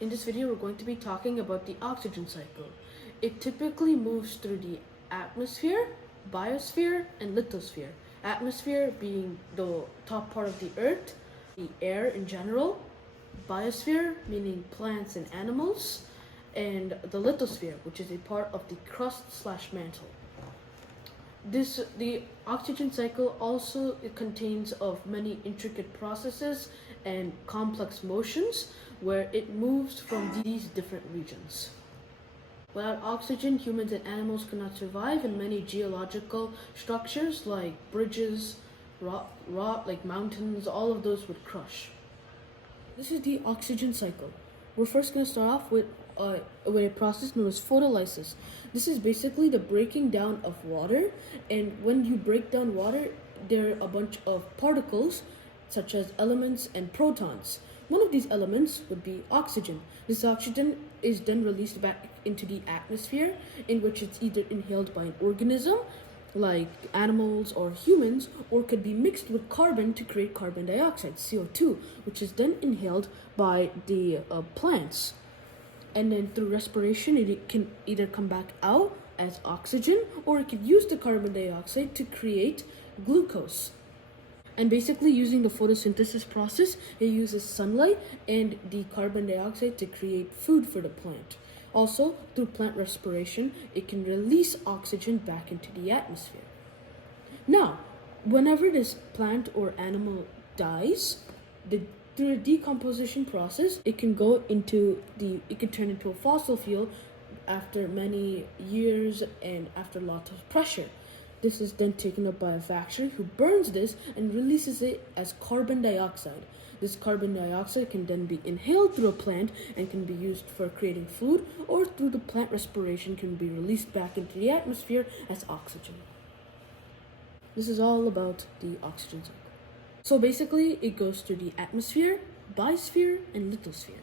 In this video, we're going to be talking about the oxygen cycle. It typically moves through the atmosphere, biosphere, and lithosphere. Atmosphere being the top part of the earth, the air in general, biosphere meaning plants and animals, and the lithosphere, which is a part of the crust/mantle. The oxygen cycle also it contains of many intricate processes and complex motions where it moves from these different regions. Without oxygen, humans and animals cannot survive, and many geological structures like bridges, rock like mountains, all of those would crush. This is the oxygen cycle. We're first going to start off with a process known as photolysis. This is basically the breaking down of water, and when you break down water, there are a bunch of particles such as elements and protons. One of these elements would be oxygen. This oxygen is then released back into the atmosphere, in which it's either inhaled by an organism like animals or humans, or could be mixed with carbon to create carbon dioxide, CO2, which is then inhaled by the plants. And then through respiration, it can either come back out as oxygen, or it could use the carbon dioxide to create glucose. And basically, using the photosynthesis process, it uses sunlight and the carbon dioxide to create food for the plant. Also, through plant respiration, it can release oxygen back into the atmosphere. Now, whenever this plant or animal dies, through a decomposition process, it can turn into a fossil fuel after many years and after lots of pressure. This is then taken up by a factory who burns this and releases it as carbon dioxide. This carbon dioxide can then be inhaled through a plant and can be used for creating food, or through the plant respiration can be released back into the atmosphere as oxygen. This is all about the oxygen cycle. So basically, it goes through the atmosphere, biosphere, and lithosphere.